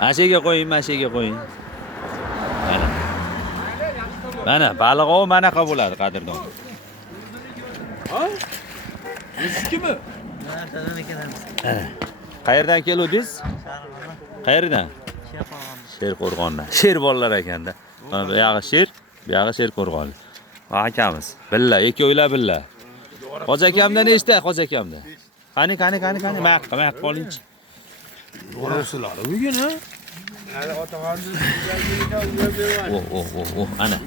Mashaga qo'ying, mashaga qo'ying. Mana baliq ov mana bo'ladi qadrdon. Eskimi? Qayerdan keluvdingiz? Qayerdan? Sherqo'rg'ondan. Sher bolalar ekanda. Mana bu yog'i sher, bu yog'i Sherqo'rg'on. Akamiz. Billa, ikkovlar billa. Xo'ja akamda nechta? Xo'ja akamda. Qani. Mayaq qoling-chi. Orasilar bugun ha? Ana.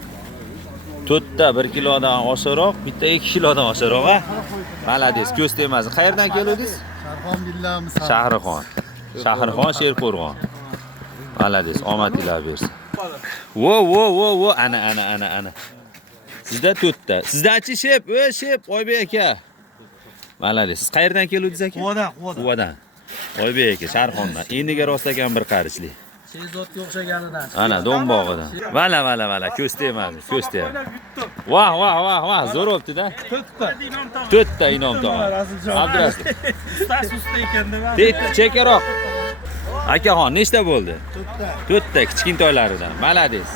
4 ta 1 kilodan oshiqroq, bitta 2 kilodan oshiqroq ha. Malades, ko'z tegmasin. Qayerdan keldingiz? Sharxon villamiz. Shahrixon, Sherqo'rg'on. Malades, omadinglar bersin. Ana. Sizda 4 ta. Sizdachi shep, shep, Oybek aka. Malades. Siz qayerdan keldingiz aka? Quvadan. Oybek aka, Sharxondan. Endiga rostlagan bir qarishlik. Shehzodga o'xshaganidan. Ana do'mbog'idan. Vala, ko'z tegmadi, ko'z tegadi. Vah, zo'r o'pdi-da. 4 ta inom tog'a. Abdurasul. Ustasi usta ekan-da. Chekaroq. Akaxon, nechta bo'ldi? 4 ta kichkintoylaridan. Malades.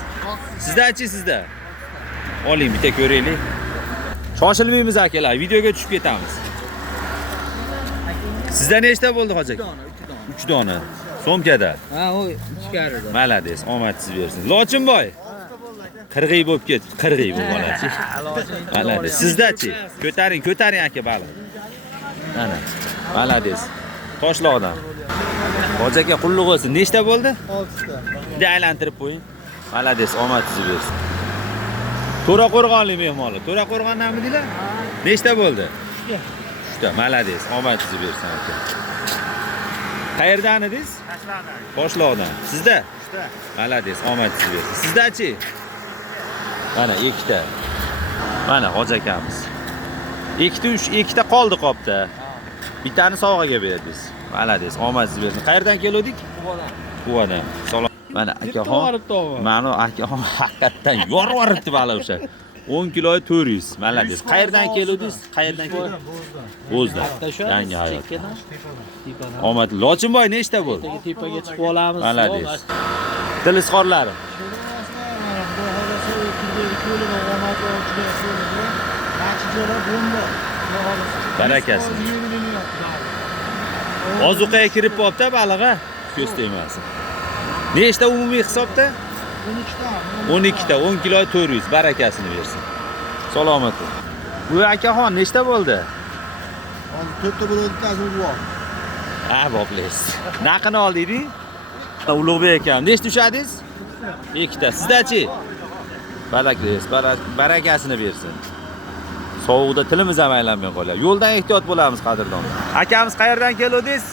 Sizda. Oling, bitta ko'raylik. Shoshilmaymiz akalar, videoga tushib ketamiz. Sizda nechta bo'ldi hoji aka? 3 dona. Somkada. Ha, o ichkarida. Malades, omadsiz bersin. Lochinboy. 40 bo'lib ketdi, 40 bu bolachi. Malades. Sizdachi? Ko'taring aka baliq. Ana. Malades. Toshloqdan. Hoji aka qulluq bo'lsin. Nechta bo'ldi? 6 ta. Bitta aylantirib qo'ying. Malades, omadsiz bersin. To'raqo'rg'onlik mehmonlar. To'raqo'rg'onnamidinglar? Nechta bo'ldi? 3 ta. Malades, omadsiz bersin aka. Qayerdan edingiz? Toshloqdan. Sizda? Malades, omadsiz bersin. Sizdachi? Mana 2 ta. Mana hoji akamiz. 2 ta qoldi qopda. Bittani sovg'aga berdingiz. Malades, omadsiz bersin. Qayerdan keldik? Quvadan. Salom. Mana akaxon. Mana akaxon haqiqatdan yorvoribdi baliq o'sha. 10 kilo 400. Malades. Qayerdan keldingiz? Bo'zdan. Yangi hayot. Omad. Lochinboy nechta bo'ldi? Tepaga chiqib olamiz. Malades. Dilizxorlari. Barakasi. Ozuqaga kirib qopti balig'a. Ko'z tegmasin. Nechta umumiy hisobda? 12 ta, 10 kilo 400. Barakasini bersin. Salomat bo'ling. Bu akaxon nechta bo'ldi? 4 ta bo'ldi, bittasi bor. Bobles. Naqini oldingmi? Ulug'bek akam. Nechta ushadingiz? 2 ta. Sizdachi? Balakles, barakasini bersin. Sovuqda tilimiz ham aylanmay qolyapti. Yo'ldan ehtiyot bo'lamiz qadrdon. Akamiz qayerdan keldingiz?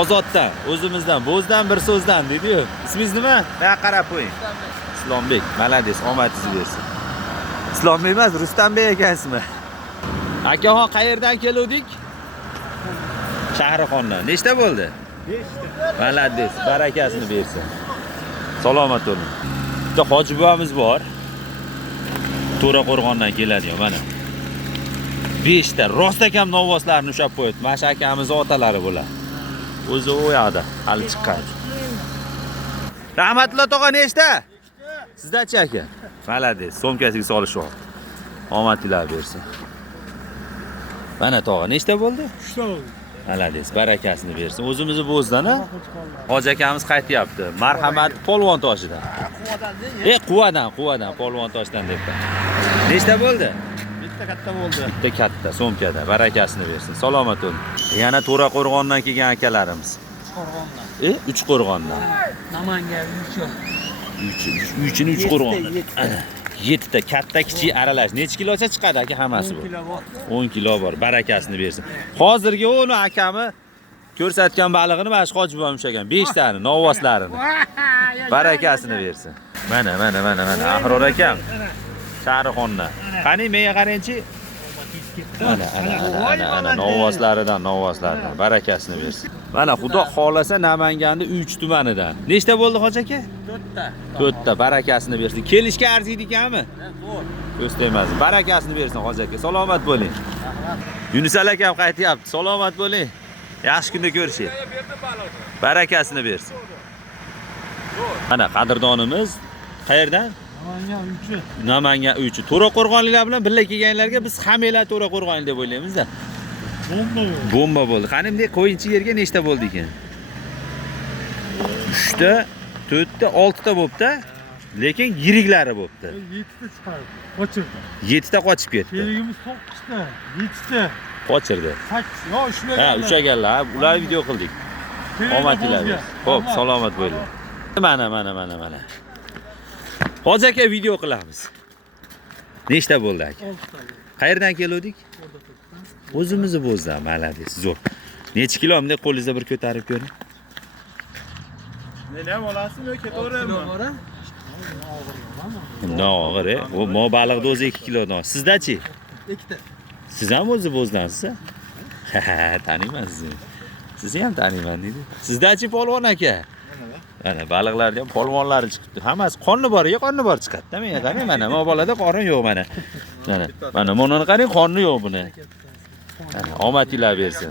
Ozoddan, o'zimizdan, Bo'zdan bir so'zdan dedi-yu. Ismingiz nima? Mana qarab qo'ying. Islombek, malades, omadsiz bersin. Islombek emas, Rustambek ekansizmi? Akaxon qayerdan keldik? Shahrixondan. Nechta bo'ldi? 5 ta. Malades, barakasini bersin. Salomat bo'ling. Bitta hoji buvamiz bor. To'raqo'rg'ondan keladi, mana. 5 ta rost akam novvoslarni ushab qo'yibdi. Masha akamiz otalari bo'ladi. O'zi u yoqda hali chiqqan. Rahmatulloh tog'a nechta? Sizdachi aka? Malades, so'mkasiga solishyapti. Omadinglar bersin. Mana tog'a nechta bo'ldi? 3 ta bo'ldi. Malades, barakasini bersin. O'zimizni Bo'zdan-a? Hoji akamiz qaytyapti. Marhamat polvon toshidan. Quvadan polvon toshdan debdi. Nechta bo'ldi? Bitta katta bo'ldi. Bitta katta so'mkada. Barakasini bersin. Salomat bo'ling. Yana To'raqo'rg'ondan kelgan akalarimiz. Qo'rg'ondan. Uchqo'rg'ondan. Namangan 3 qo'rg'on. 7 ta katta kichik aralash. Necha kilocha chiqadi aka hammasi bu? 10 kilo bor. Barakasini bersin. Hozirgi uni akami ko'rsatgan balig'ini mana shu hoji buvam ushlagan 5 tani novvoslarini. Barakasini bersin. Mana Ahror akam. Shahrixondan. Qani menga qarangchi. Ana novvoslaridan. Barakasini bersin. Mana Xudo xolasa Namanganda 3 tumanidan. Nechta bo'ldi hoji aka? 4 ta. 4 ta. Barakasini bersin. Kelishga arziydi ekanmi? Zo'r. Ko'z tegmasin. Barakasini bersin hoji aka. Salomat bo'ling. Yunusal aka ham qaytyapti. Salomat bo'ling. Yaxshi kunda ko'rishaylik. Barakasini bersin. Mana qadrdonimiz qayerdan? Namangan 3. To'raqo'rg'onliklar bilan birga kelganlarga biz hammanglar To'raqo'rg'onlik deb o'ylaymiz-da. Bomba bo'ldi. Qani bunday qo'yinchi yerga nechta bo'ldi ekan? 3 ta, 4 ta, 6 ta bo'pti. Lekin yiriklari bo'pti. 7 ta chiqarib, qochirdi. 7 ta qochib ketdi. Sherigimiz 9 ta, 7 ta. Qochirdi. 8. Yo, shular. Ha, ushaganlar. Ular video qildik. Omadinglar. Xo'p, salomat bo'ling. Mana. Hozir aka video qilamiz. Nechta bo'ldi aka? 6 ta. Qayerdan keldik? O'zimizni bo'zdan, malades, zo'r. Necha kilo bunday qo'lingizda bir ko'tarib ko'ring. Meni ham olasizmi yoki ketaveraymi? Bundan og'ir, u mo baliqni o'zi 2 kilodan. Sizda-chi? 2 ta. Siz ham o'zi bo'zdansiz? Ha, taniyman sizni. Sizni ham taniyman dedi. Sizda-chi polvon aka? Mana baliqlarni ham polvonlari chiqibdi. Hammasi qonni boriga qonni bor chiqadi-da. Men qarang, mana mo bolada qorin yo'q mana. Mana mononi qarang, qonni yo'q buni. Mana omadinglar bersin.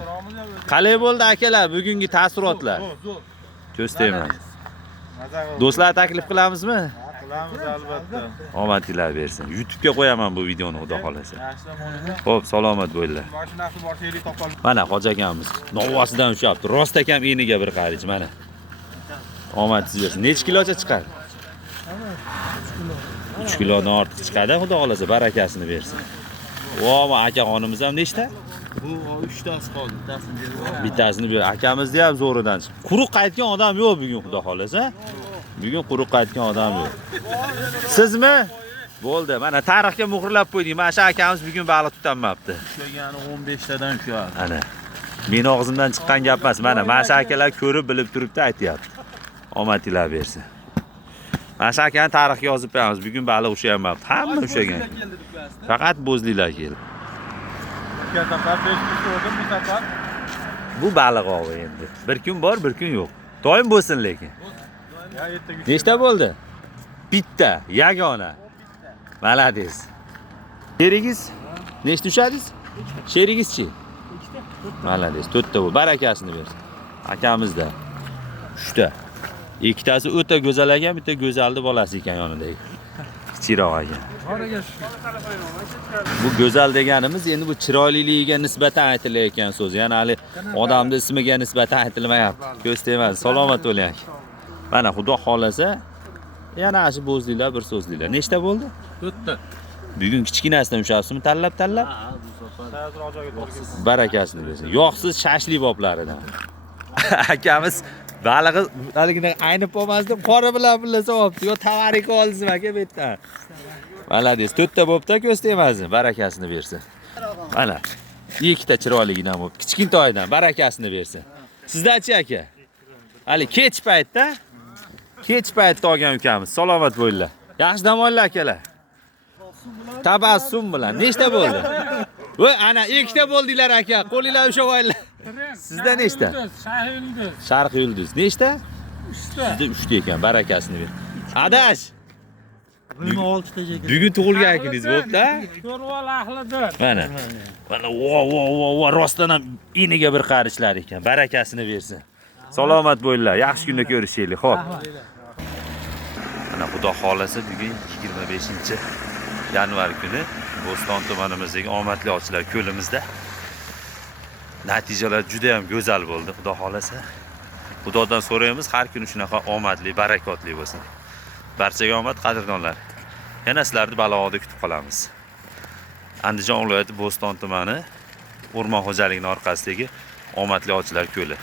Qalay bo'ldi akalar bugungi taassurotlar? Zo'r. Ko'z tegmadi. Do'stlar taklif qilamizmi? Qilamiz albatta. Omadinglar bersin. YouTube'ga qo'yaman bu videoni, xudo xolasa. Yaxshi. Xo'p, salomat bo'linglar. Mashinasi bor, sherik topolib. Mana hoji akamiz novvosidan ushyapti. Rostakam eniga bir qarich mana. Omadsiz bersin. Necha kilocha chiqadi? 3 kilodan ortiq chiqadi, xudo xolasa barakasini bersin. Vo'ma akaxonimiz ham nechta? Bu 3 tasi qoldi. Bittasini berib. Bittasini ber. Akamizni ham zo'ridan chiqdi. Quruq qaytgan odam yo'q bugun, xudo xolasa. Bugun quruq qaytgan odam yo'q. Sizmi? Bo'ldi. Mana tarixga muhrlab qo'ydik. Mana shu akamiz bugun baliq tutanmabdi. Ushlagani 15 tadan ushladi. Ana. Meni og'zimdan chiqqan gap emas. Mana shu akalar ko'rib bilib turibdi, aytayapti. Omadinglar bersin. Mana shu akani tarixga yozib qo'yamiz. Bugun baliq ushlayapti. Hamma ushlagan. Faqat bo'zliklar keldi. Safar 5 kun ko'rdim bu safar. Bu baliq ovi endi. Bir kun bor, bir kun yo'q. Doim bo'lsin lekin. Ya ertaga. Nechta bo'ldi? Bitta, yagona. Malades. Sherigiz? Nechta ushladingiz? Sherigizchi? 2 ta. Malades, 4 ta bo'ldi. Barakasini bersin. Akamizda 3 ta. Ikkitasi o'ta go'zal ekan, bitta go'zalni bolasi ekan yonidagi. Kichikroq ekan. Bu go'zal deganimiz endi bu chiroyliligiga nisbatan aytilayotgan so'z. Ya'ni hali odamning ismiga nisbatan aytilmayapti. Ko'z tegmadi. Salomat bo'ling. Mana xudo xolasa yana shu bo'zliklar bir so'zliklar. Nechta bo'ldi? 4 ta. Bugun kichkinasidan ushasizmi tanlab? Ha, bu safar. Hozir joyga to'g'ri. Barakasini bersin. Yo'qsiz shashlik boblaridan. Akamiz balig'i haligina aynib bo'lmasdi, qora bilan birlasa olibdi. Yo tavarika oldingizmi aka bu yerdan? Malades, 4 ta bo'pti, ko'z tegmasin. Barakasini bersin. Mana ikkita chiroyligidan bo'lib, kichkintoydan barakasini bersin. Sizda-chi aka? Hali kech paytda olgan ukamiz. Salomat bo'linglar. Yaxshi dam olinglar akalar. Tabassum bilan nechta bo'ldi? Voy, ana ikkita bo'ldinglar aka. Qo'linglar ushlab olinglar. Sizda nechta? Sharq yulduz. Nechta? 3 ta. Sizda 3 ta ekan. Barakasini ber. Adash. Buni 6 ta ekan. Bugun tug'ilgan kuningiz bo'pti-a? To'rval ahlidir. Mana. Mana vo rostdan ham iniga bir qarishlar ekan. Barakasini bersin. Salomat bo'linglar. Yaxshi kunda ko'rishaylik. Xo'p. Mana xudo xolasa bugun 25-yanvar kuni Bo'ston tumanimizdagi omadli ovchilar ko'limizda natijalar juda ham go'zal bo'ldi. Xudo xolasa. Xudodan so'raymiz, har kuni shunaqa omadli, barakotli bo'lsin. Barchaga omad, qadrdonlar. Yana sizlarni baloqda kutib qolamiz. Andijon viloyati Bo'ston tumani O'rmon xo'jaligining orqasidagi omadli ovchilar ko'li.